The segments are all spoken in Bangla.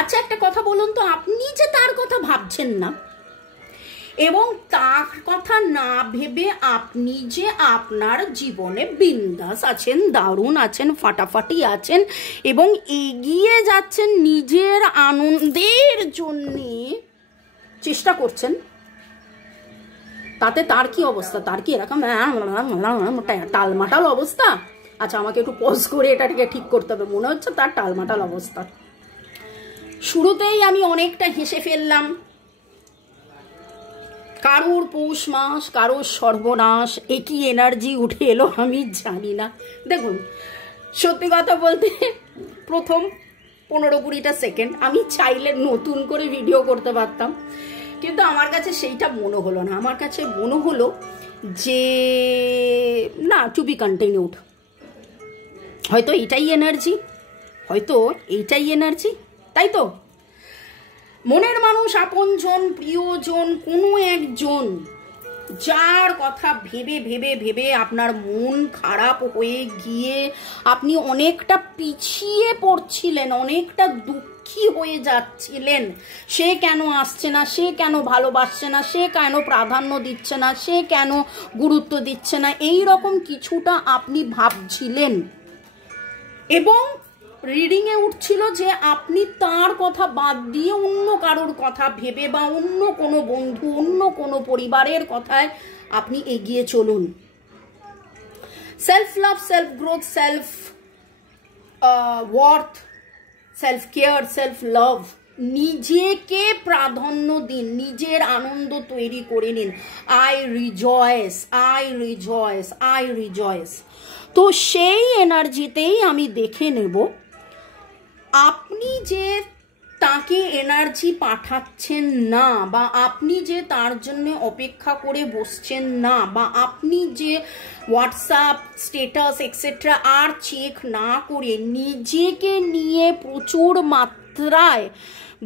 আচ্ছা একটা কথা বলুন তো, আপনি যে তার কথা ভাবছেন না এবং তার কথা না ভেবে আপনি যে আপনার জীবনে বিন্দাস আছেন, দারুণ আছেন, ফাটাফাটি আছেন এবং এগিয়ে যাচ্ছেন, নিজের আনন্দের জন্যে চেষ্টা করছেন, তাতে তার কি অবস্থা? তার কি এরকম টালমাটাল অবস্থা? আচ্ছা আমাকে একটু পজ করে এটাকে ঠিক করতে হবে, মনে হচ্ছে তার টালমাটাল অবস্থা। শুরুতেই আমি অনেকটা হেসে ফেললাম, কারোর পৌষ মাস, কারোর সর্বনাশ, একই এনার্জি উঠে এলো আমি জানি না। দেখুন সত্যি কথা বলতে প্রথম 15-20টা সেকেন্ড আমি চাইলে নতুন করে ভিডিও করতে পারতাম, কিন্তু আমার কাছে সেইটা মনে হলো না। আমার কাছে মনে হলো যে না, টু বি কন্টিনিউড, হয়তো এটাই এনার্জি, হয়তো এইটাই এনার্জি, তাই তো? মনের মানুষ, আপনজন, প্রিয়জন, কোনো একজন যার কথা ভেবে ভেবে ভেবে আপনার মন খারাপ হয়ে গিয়ে আপনি অনেকটা পিছিয়ে পড়ছিলেন, অনেকটা দুঃখী হয়ে যাচ্ছিলেন, সে কেন আসছে না, সে কেন ভালোবাসছে না, সে কেন প্রাধান্য দিচ্ছে না, সে কেন গুরুত্ব দিচ্ছে না, এই রকম কিছুটা আপনি ভাবছিলেন এবং রিডিংয়ে উঠছিল যে আপনি তার কথা বাদ দিয়ে অন্য কারোর কথা ভেবে বা অন্য কোনো বন্ধু, অন্য কোনো পরিবারের কথায় আপনি এগিয়ে চলুন। Self love, self growth, self worth, self care, self love, নিজেকে প্রাধান্য দিন, নিজের আনন্দ তৈরি করে নিন। I rejoice, I rejoice, I rejoice. তো সেই এনার্জিতেই আমি দেখে নেব আপনি যে তাকে এনার্জি পাঠাচ্ছেন না, বা আপনি যে তার জন্য অপেক্ষা করে বসছেন না, বা আপনি যে হোয়াটসঅ্যাপ স্ট্যাটাস এক্সেট্রা আর চেক না করে নিজেকে নিয়ে প্রচুর মাত্রায়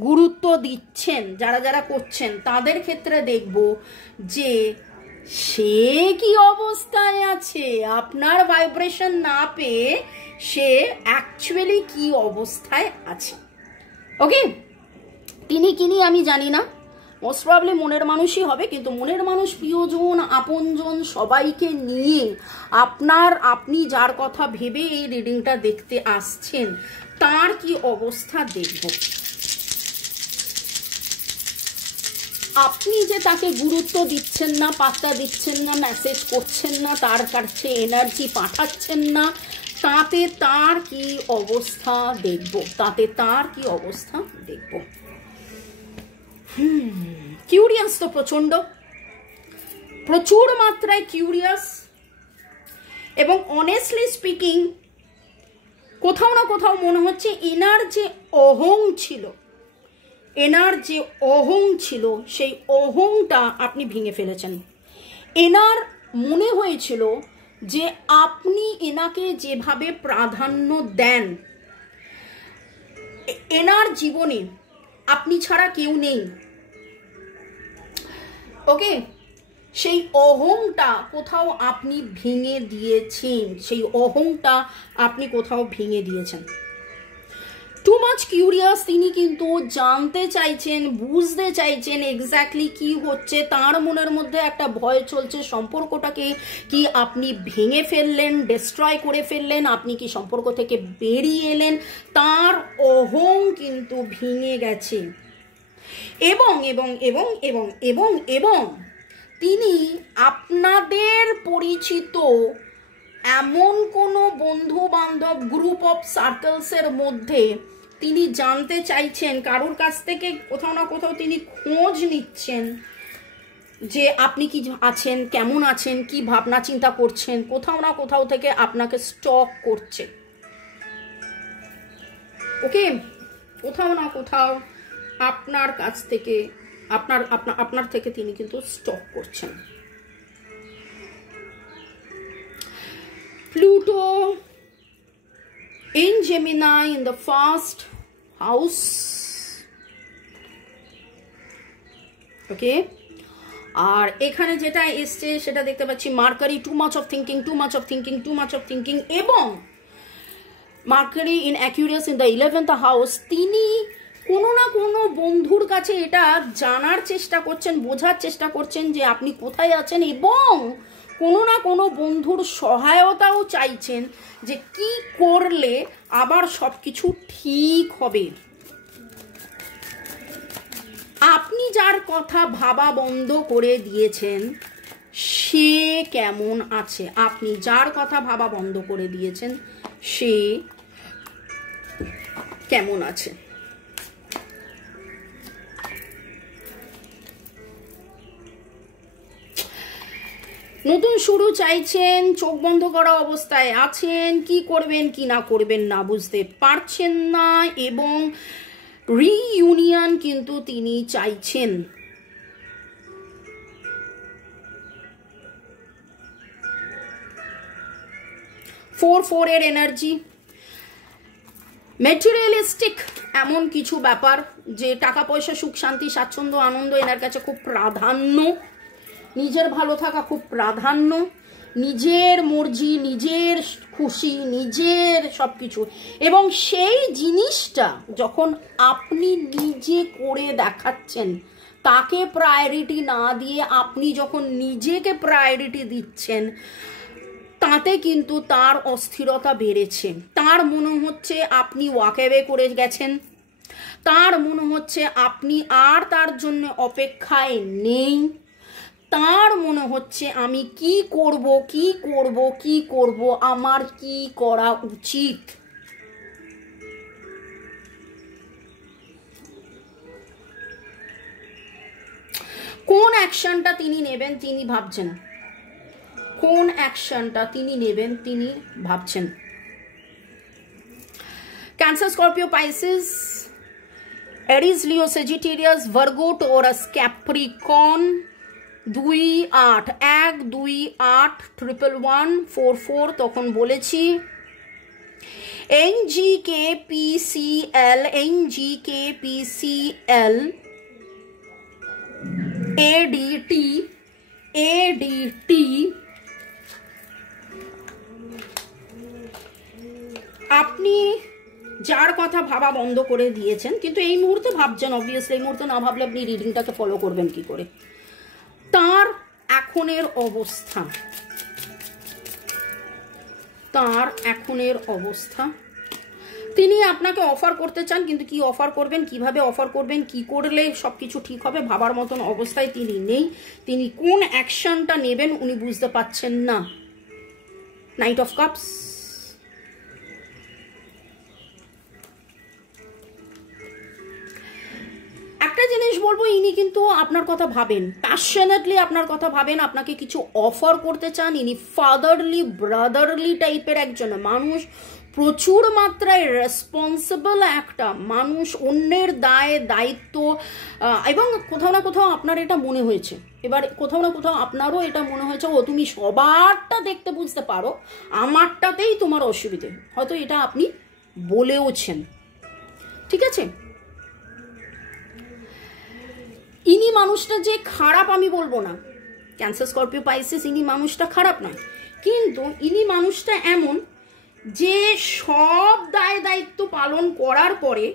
গুরুত্ব দিচ্ছেন, যারা যারা করছেন তাদের ক্ষেত্রে দেখব যে সে কি অবস্থায় আছে, আপনার ভাইব্রেশন না পেয়ে সে অ্যাকচুয়ালি কি অবস্থায় আছে। ওকে, তিনি কিনি আমি জানি না, মোস্ট প্রবলি মনের মানুষই হবে, কিন্তু মনের মানুষ, প্রিয়জন, আপনজন সবাইকে নিয়ে আপনি যার কথা ভেবে এই রিডিংটা দেখতে আসছেন তার কি অবস্থা দেখব। আপনি যে তাকে গুরুত্ব দিচ্ছেন না, পাত্তা দিচ্ছেন না, মেসেজ করছেন না, তার কাছে এনার্জি পাঠাচ্ছেন না, তাতে তার কি অবস্থা দেখব, তাতে তার কি অবস্থা দেখব। কিউরিয়াস তো প্রচুর মাত্রায় কিউরিয়াস, এবং অনেস্টলি স্পিকিং কোথাও না কোথাও মনে হচ্ছে এনার যে অহং ছিল, সেই অহংটা আপনি ভেঙে ফেলেছেন। এনার মনে হয়েছিল যে আপনি এনাকে যেভাবে প্রাধান্য দেন, এনার জীবনে আপনি ছাড়া কেউ নেই। ওকে, সেই অহংটা কোথাও আপনি ভেঙে দিয়েছেন, সেই অহংটা আপনি কোথাও ভেঙে দিয়েছেন। টু মাচ কিউরিয়াস, তিনি কিন্তু জানতে চাইছেন, বুঝতে চাইছেন এক্স্যাক্টলি কি হচ্ছে, তার মনের মধ্যে একটা ভয় চলছে, সম্পর্কটাকে কি আপনি ভেঙে ফেললেন, ডিস্ট্রয় করে ফেললেন, আপনি কি সম্পর্ক থেকে বেরিয়ে এলেন, তার অহং কিন্তু ভেঙে গেছে। এবং এবং এবং এবং এবং এবং তিনি আপনাদের পরিচিত এমন কোনো বন্ধু বান্ধব, গ্রুপ অফ সার্কেলসের মধ্যে তিনি জানতে চাইছেন, কারোর কাছ থেকে কোথাও না কোথাও তিনি খোঁজ নিচ্ছেন যে আপনি কি আছেন, কেমন আছেন, কি ভাবনা চিন্তা করছেন, কোথাও না কোথাও থেকে আপনাকে স্টক করছে। ওকে, কোথাও না কোথাও আপনার কাছ থেকে আপনার থেকে তিনি কিন্তু স্টক করছেন। Pluto in Gemini in the first house. Okay, আর এখানে যেটা এসছে সেটা দেখতে পাচ্ছি Mercury, too much of thinking, এবং Mercury in Aquarius in the 11th house. তিনি কোনো না কোনো বন্ধুর কাছে এটা জানার চেষ্টা করছেন, বোঝার চেষ্টা করছেন যে আপনি কোথায় আছেন, এবং কোনো না কোনো বন্ধুর সহায়তাও চাইছেন যে কি করলে আবার সব কিছু ঠিক হবে। আপনি যার কথা ভাবা বন্ধ করে দিয়েছেন সে কেমন আছে? আপনি যার কথা ভাবা বন্ধ করে দিয়েছেন সে কেমন আছে? নতুন শুরু চাইছেন, চোখ বন্ধ করা অবস্থায় আছেন, কি করবেন কি না করবেন না বুঝতে পারছেন না, এবং রিইউনিয়ন কিন্তু তিনি চাইছেন। ফোর এর এনার্জি, ম্যাটেরিয়ালিস্টিক এমন কিছু ব্যাপার যে টাকা পয়সা, সুখ শান্তি, স্বাচ্ছন্দ্য, আনন্দ এনার কাছে খুব প্রাধান্য, নিজের ভালো থাকা খুব প্রাধান্য, নিজের মর্জি, নিজের খুশি, নিজের সবকিছু। এবং সেই জিনিসটা যখন আপনি নিজে করে দেখাচ্ছেন, তাকে প্রায়োরিটি না দিয়ে আপনি যখন নিজেকে প্রায়োরিটি দিচ্ছেন, তাতে কিন্তু তার অস্থিরতা বেড়েছে। তার মনে হচ্ছে আপনি ওয়াকঅ্যাওয়ে করে গেছেন, তার মনে হচ্ছে আপনি আর তার জন্য অপেক্ষায় নেই, তার মনে হচ্ছে আমি কি করব কি করব কি করব, আমার কি করা উচিত। কোন অ্যাকশনটা তিনি নেবেন তিনি ভাবছেন, কোন অ্যাকশনটা তিনি নেবেন তিনি ভাবছেন। ক্যান্সার, স্করপিও, পাইসিস, এরিস, লিও, সেজিটেরিয়াস, ভার্গো, টরাস, ক্যাপ্রিকন, 2-8 1-2-8 11144 তখন বলেছি। NGKPCL ADT আপনি যার কথা ভাবা বন্ধ করে দিয়েছেন, কিন্তু এই মুহূর্তে ভাবছেন, অবভিয়াসলি এই মুহূর্তে না ভাবলে আপনি রিডিংটাকে ফলো করবেন কি করে। তার এখনের অবস্থা তিনি আপনাকে অফার করতে চান, কিন্তু কি অফার করবেন, কিভাবে অফার করবেন, কি করলে সবকিছু ঠিক হবে ভাবার মতন অবস্থায় তিনি নেই। তিনি কোন অ্যাকশনটা নেবেন উনি বুঝতে পাচ্ছেন না। নাইট অফ কাপস, একটা জিনিস বলবো, ইনি কিন্তু আপনার কথা ভাবেন, প্যাশনেটলি আপনার কথা ভাবেন, আপনাকে কিছু অফার করতে চান। ইনি ফাদারলি ব্রাদারলি টাইপের একজন মানুষ, প্রচুর মাত্রায় রেসপন্সিবল একটা মানুষ, অন্যের দায় দায়িত্ব, এবং কোথাও না কোথাও আপনার এটা মনে হয়েছে, এবার কোথাও না কোথাও আপনারও এটা মনে হয়েছে, ও তুমি সবারটা দেখতে বুঝতে পারো, আমারটাতেই তোমার অসুবিধে, হয়তো এটা আপনি বলেওছেন, ঠিক আছে। ইনি মানুষটা যে খারাপ আমি বলবো না, ক্যান্সার, স্করপিও, পাইসিস, ইনি মানুষটা খারাপ নয়, কিন্তু ইনি মানুষটা এমন যে সব দায় দায়িত্ব পালন করার পরে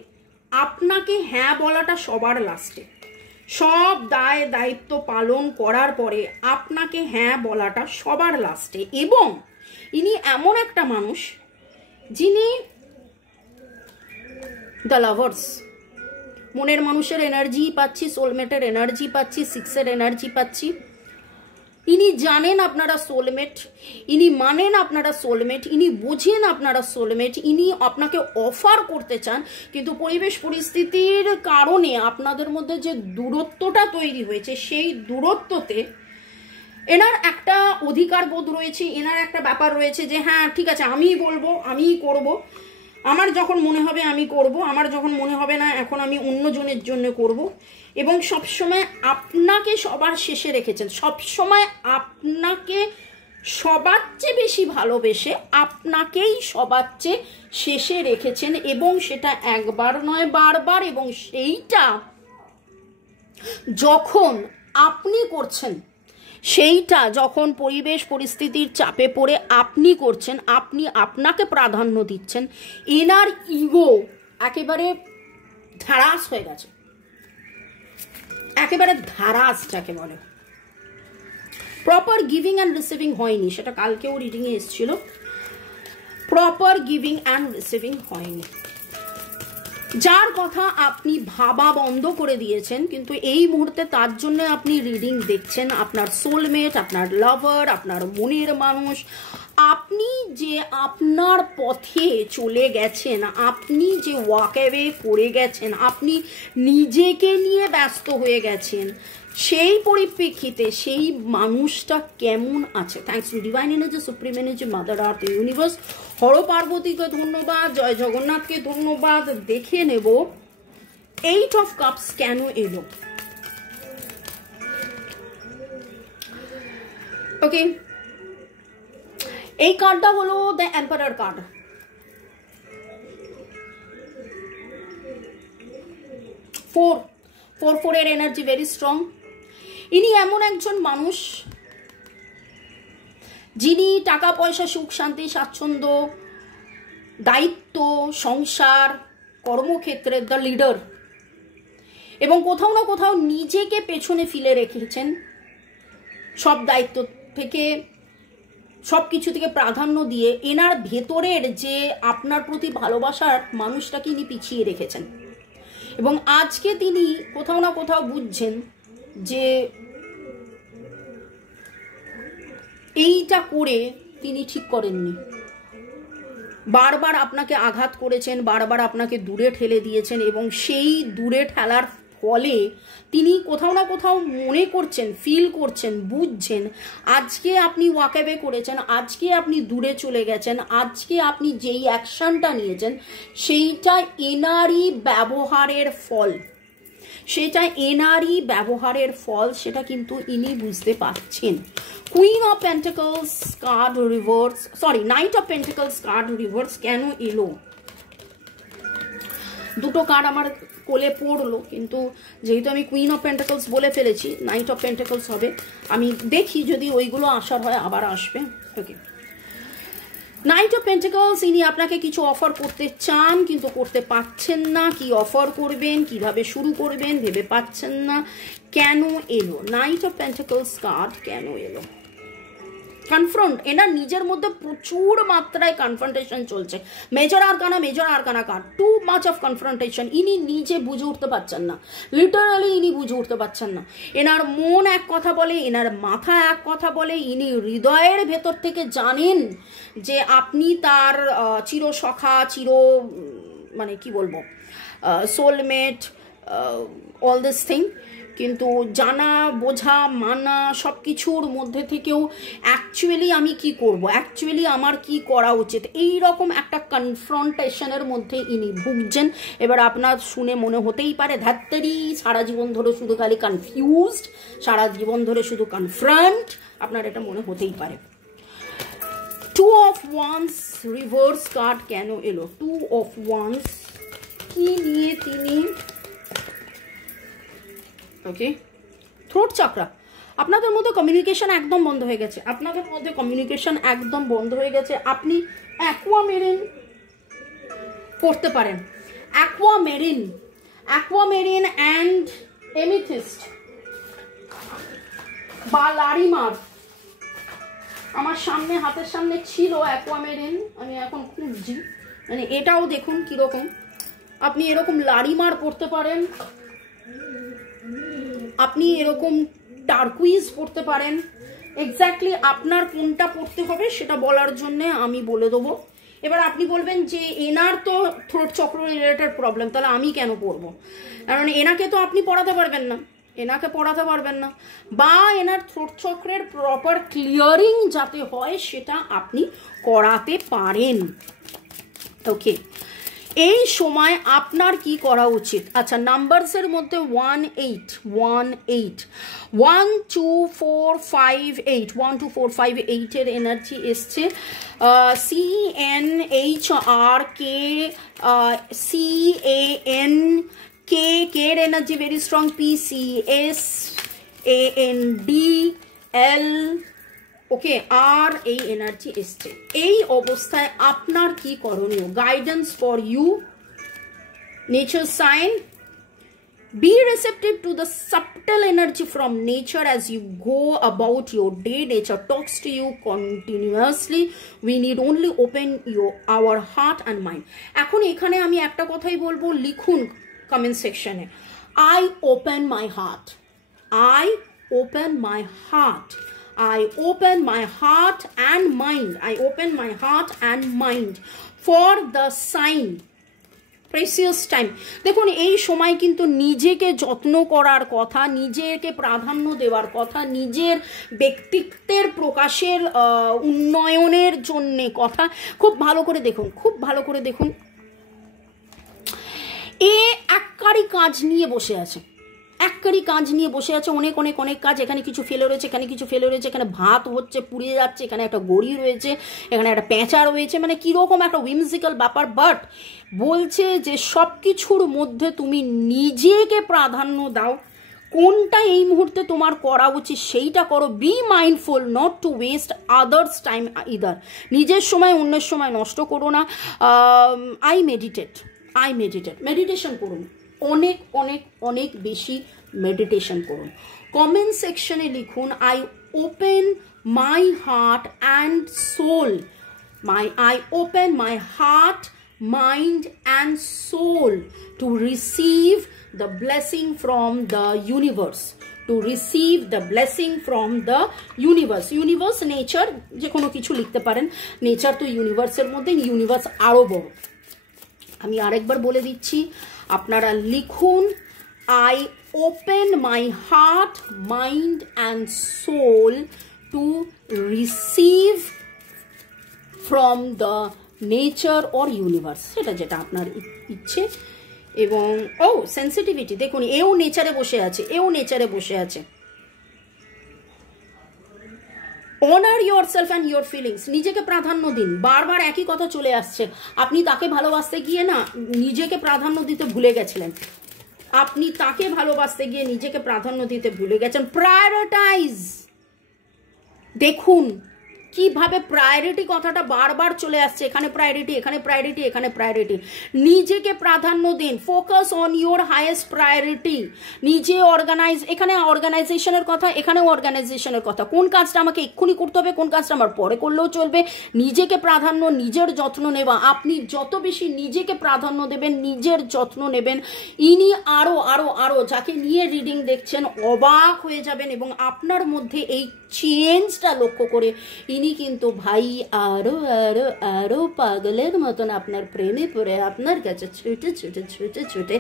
আপনাকে হ্যাঁ বলাটা সবার লাস্টে, সব দায় দায়িত্ব পালন করার পরে আপনাকে হ্যাঁ বলাটা সবার লাস্টে। এবং ইনি এমন একটা মানুষ যিনি দ্য লাভার্স, মনের মানুষের এনার্জি পাচ্ছি, সোলমেটের এনার্জি পাচ্ছি, 6-এর এনার্জি পাচ্ছি। ইনি জানেন আপনারা সোলমেট, ইনি মানেন আপনারা সোলমেট, ইনি বোঝেন আপনারা সোলমেট, ইনি আপনাকে অফার করতে চান, কিন্তু পরিবেশ পরিস্থিতির কারণে আপনাদের মধ্যে যে দূরত্বটা তৈরি হয়েছে, সেই দূরত্বতে এনার একটা অধিকার বোধ রয়েছে, এনার একটা ব্যাপার রয়েছে যে হ্যাঁ ঠিক আছে আমি বলবো, আমিই করব, আমার যখন মনে হবে আমি করব, আমার যখন মনে হবে না এখন আমি অন্যজনের জন্য করব। এবং সবসময় আপনাকে সবার শেষে রেখেছেন, সবসময় আপনাকে সবার চেয়ে বেশি ভালোবেসে আপনাকেই সবার চেয়ে শেষে রেখেছেন, এবং সেটা একবার নয় বারবার। এবং সেইটা যখন আপনি করছেন, সেইটা যখন পরিবেশ পরিস্থিতির চাপে পড়ে আপনি করছেন, আপনি আপনাকে প্রাধান্য দিচ্ছেন, এনার ইগো একেবারে ধারাস হয়ে গেছে, একেবারে ধারাস যাকে বলে। প্রপার গিভিং অ্যান্ড রিসিভিং হয়নি, সেটা কালকেও রিডিংয়ে এসেছিল। প্রপার গিভিং অ্যান্ড রিসিভিং হয়নি। যার কথা আপনি ভাবা বন্ধ করে দিয়েছেন, কিন্তু এই মুহূর্তে তার জন্য আপনি রিডিং দেখছেন, আপনার সোলমেট, আপনার লাভার, আপনার মনের মানুষ, আপনি যে আপনার পথে চলে গেছেন, আপনি যে ওয়াক অ্যাওয়ে করে গেছেন, আপনি নিজেকে নিয়ে ব্যস্ত হয়ে গেছেন, সেই পরিপ্রেক্ষিতে সেই মানুষটা কেমন আছে। Thanks to divine energy, supreme energy, mother earth, universe, Har পার্বতীকে ধন্যবাদ, জয় জগন্নাথকে ধন্যবাদ। দেখে নেব 8 অফ কাপস কেন এলো। ওকে, এই কার্ডটা হলো দ্য এম্পারার কার্ড। ফোর এর এনার্জি ভেরি স্ট্রং। ইনি এমন একজন মানুষ যিনি টাকা পয়সা, সুখ শান্তি, স্বাচ্ছন্দ্য, দায়িত্ব, সংসার, কর্মক্ষেত্রের দ্য লিডার, এবং কোথাও না কোথাও নিজেকে পেছনে ফেলে রেখেছেন। সব দায়িত্ব থেকে, সব কিছু থেকে প্রাধান্য দিয়ে এনার ভেতরের যে আপনার প্রতি ভালোবাসার মানুষটাকে ইনি পিছিয়ে রেখেছেন। এবং আজকে তিনি কোথাও না কোথাও বুঝছেন যে এইটা করে তিনি ঠিক করেননি। বারবার আপনাকে আঘাত করেছেন, বারবার আপনাকে দূরে ঠেলে দিয়েছেন, এবং সেই দূরে ঠেলার ফলে তিনি কোথাও না কোথাও মনে করছেন, ফিল করছেন, বুঝছেন আজকে আপনি ওয়াক অ্যাওয়ে করেছেন, আজকে আপনি দূরে চলে গেছেন, আজকে আপনি যেই অ্যাকশনটা নিয়েছেন সেইটা এনারই ব্যবহারের ফল, সেটা এনারই ব্যবহারের ফল, সেটা কিন্তু ইনি বুঝতে পারছেন। Queen of Pentacles card reverse, sorry, Knight of Pentacles card reverse কেন এলো? দুটো কার্ড আমার কোলে পড়লো, কিন্তু যেহেতু আমি কুইন অফ পেন্টাকলস বলে ফেলেছি, নাইট অফ পেন্টাকলস হবে। আমি দেখি যদি ওইগুলো আসার হয় আবার আসবে। ওকে, নাইট অফ পেন্টাকলস, ইনি আপনাকে কিছু অফার করতে চান কিন্তু করতে পাচ্ছেন না। কি অফার করবেন, কিভাবে শুরু করবেন ভেবে পাচ্ছেন না। কেন এলো নাইট অফ পেন্টাকলস কার্ড? কেন এলো? কনফ্রন্ট, এনার নিজের মধ্যে প্রচুর মাত্রায় কনফ্রন্টেশন চলছে। Major arcana card, two much of confrontation. ইনি নিজে বুঝে উঠতে পারছেন না, লিটারালি ইনি বুঝে উঠতে পারছেন না। এনার মন এক কথা বলে, এনার মাথা এক কথা বলে, ইনি হৃদয়ের ভেতর থেকে জানেন যে আপনি তার চিরসখা, মানে কি বলবো, সোলমেট, অল দিস থিং। কিন্তু জানা, বোঝা, মানা সব কিছুর মধ্যে থেকেও অ্যাকচুয়ালি আমি কি করব, অ্যাকচুয়ালি আমার কি করা উচিত, এই রকম একটা কনফ্রন্টেশনের মধ্যে ইনি ভুগছেন। এবার আপনার শুনে মনে হতেই পারে ধ্যাত্তেরি, সারা জীবন ধরে শুধু খালি কনফিউজড, সারা জীবন ধরে শুধু কনফ্রন্ট, আপনার এটা মনে হতেই পারে। Two of Wands reverse card কেন এলো? টু অফ ওয়ান্স কি নিয়ে তিনি, ওকে, থ্রোট চাকরা, আপনাদের মধ্যে কমিউনিকেশন একদম বন্ধ হয়ে গেছে, আপনাদের মধ্যে কমিউনিকেশন একদম বন্ধ হয়ে গেছে। আপনি অ্যাকুয়ামেরিন করতে পারেন, অ্যাকুয়ামেরিন অ্যান্ড এমিথিস্ট বা লারিমার। আমার সামনে, হাতের সামনে ছিল অ্যাকুয়ামেরিন, আমি এখন খুঁজছি। মানে এটাও দেখুন কিরকম, আপনি এরকম লারিমার পড়তে পারেন, আপনি এরকম টার্কুইজ পড়তে পারেন। এক্স্যাক্টলি আপনার কোনটা পড়তে হবে সেটা বলার জন্য আমি বলে দেবো। এবার আপনি বলবেন যে এনার তো থ্রোট চক্র রিলেটেড প্রবলেম, তাহলে আমি কেন পড়বো? কারণ এনাকে তো আপনি পড়াতে পারবেন না, এনাকে পড়াতে পারবেন না, বা এনার থ্রোট চক্রের প্রপার ক্লিয়ারিং যাতে হয় সেটা আপনি করাতে পারেন। ওকে, এই সময় আপনার কি করা উচিত? আচ্ছা, নাম্বারসের মধ্যে 1 8 1 8 1 2 4 5 8 1 2 4 5 8 এর এনার্জি এসছে। CNHRK CAN কে এর energy very strong. PCSANDL, okay, আর এই এনার্জি এসছে। এই অবস্থায় আপনার কি করণীয়? Guidance for you, nature sign, Be receptive to the subtle energy from nature as you go about your day. Nature talks to you continuously. We need only open our heart and mind. এখন এখানে আমি একটা কথাই বলবো, লিখুন কমেন্ট সেকশনে, I open my heart. I open my heart. I open my heart and mind. I open my heart and mind for the sign. Precious time. দেখুন এই সময় কিন্তু নিজেকে যত্ন করার কথা, নিজেকে প্রাধান্য দেওয়ার কথা, নিজের ব্যক্তিত্বের প্রকাশের উন্নয়নের জন্যে কথা। খুব ভালো করে দেখুন, খুব ভালো করে দেখুন, এককারই কাজ নিয়ে বসে আছে, এককারই কাজ নিয়ে বসে আছে, অনেক অনেক অনেক কাজ। এখানে কিছু ফেলে রয়েছে, এখানে কিছু ফেলে রয়েছে, এখানে ভাত হচ্ছে, পুড়িয়ে যাচ্ছে, এখানে একটা গড়ি রয়েছে, এখানে একটা পেঁচা রয়েছে, মানে কীরকম একটা উইমজিক্যাল ব্যাপার। বাট বলছে যে সব কিছুর মধ্যে তুমি নিজেকে প্রাধান্য দাও, কোনটা এই মুহূর্তে তোমার করা উচিত সেইটা করো। Be mindful not to waste others time either. নিজের সময় অন্যের সময় নষ্ট করো না। আই মেডিটেট, মেডিটেশন করুন, অনেক অনেক অনেক বেশি মেডিটেশন করুন। কমেন্ট সেকশনে লিখুন, I open my heart and soul. I open my heart, mind and soul to receive the blessing from the universe. To receive the blessing from the universe. Universe, nature, যে কোনো কিছু লিখতে পারেন। নেচার তো ইউনিভার্সের মধ্যে, ইউনিভার্স আরও বড়। আমি আরেকবার বলে দিচ্ছি, আপনারা লিখুন, I open my heart, mind and soul to receive from the nature or universe, সেটা যেটা আপনার ইচ্ছে। এবং সেন্সিটিভিটি দেখুন, এও নেচারে বসে আছে, এও নেচারে বসে আছে। Honour your self and your feelings, নিজেকে প্রাধান্য দিন। বারবার একই কথা চলে আসছে, আপনি তাকে ভালোবাসতে গিয়ে না নিজেকে প্রাধান্য দিতে ভুলে গেছিলেন, আপনি তাকে ভালোবাসতে গিয়ে নিজেকে প্রাধান্য দিতে ভুলে গেছেন। প্রায়োরিটাইজ, দেখুন কিভাবে প্রায়োরিটি কথাটা বারবার চলে আসছে, এখানে প্রায়োরিটি, এখানে প্রায়োরিটি, এখানে প্রায়োরিটি। নিজেকে প্রাধান্য দিন, focus on your highest priority. নিজে এখানে অর্গানাইজেশনের কথা, এখানেও অর্গানাইজেশনের কথা। কোন কাজটা আমাকে এক্ষুনি করতে হবে, কোন কাজটা আমার পরে করলেও চলবে। নিজেকে প্রাধান্য, নিজের যত্ন নেওয়া। আপনি যত বেশি নিজেকে প্রাধান্য দেবেন, নিজের যত্ন নেবেন, ইনি আরো আরো আরো, যাকে নিয়ে রিডিং দেখছেন, অবাক হয়ে যাবেন। এবং আপনার মধ্যে এই চেঞ্জটা লক্ষ্য করে ইনি কিন্তু ভাই আরো আরো আরো পাগলের মতন আপনার প্রেমে পড়ে আপনার কাছে ছুটে ছুটে ছুটে ছুটে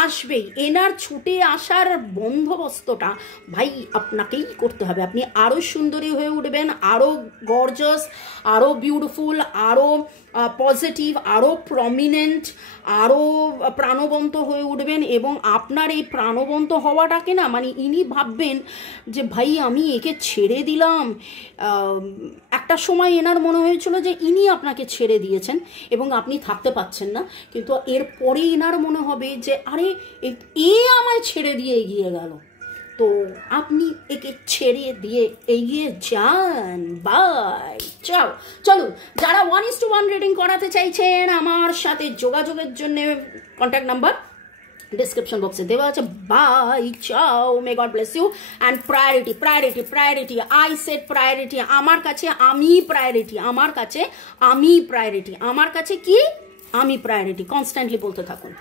আসবেই। এনার ছুটে আসার বন্দোবস্তটা ভাই আপনাকেই করতে হবে। আপনি আরো সুন্দরী হয়ে উঠবেন, আরো গর্জাস, আরো বিউটিফুল, আরো পজিটিভ, আরো প্রমিনেন্ট, আরো প্রাণবন্ত হয়ে উঠবেন। এবং আপনার এই প্রাণবন্ত হওয়াটাকে না, মানে ইনি ভাববেন যে ভাই আমি একে ছেড়ে দিলাম। একটা সময় এনার মনে হয়েছিল যে ইনি আপনাকে ছেড়ে দিয়েছেন এবং আপনি থাকতে পাচ্ছেন না, কিন্তু এরপরে এনার মনে হবে যে আরে এ আমায় ছেড়ে দিয়ে এগিয়ে গেল, তো আপনি একে ছেড়ে দিয়ে এগিয়ে যান। বাই, চলুন। যারা 1:1 রিডিং করাতে চাইছেন আমার সাথে যোগাযোগের জন্য কন্ট্যাক্ট নাম্বার ডিসক্রিপশন বক্সে দেওয়া আছে। Bye, ciao, may God bless you. And priority, priority, priority, I said priority. আমার কাছে আমি প্রায়োরিটি, আমার কাছে আমি প্রায়োরিটি, আমার কাছে কি আমি প্রায়োরিটি। কনস্ট্যান্টলি বলতে থাকুন।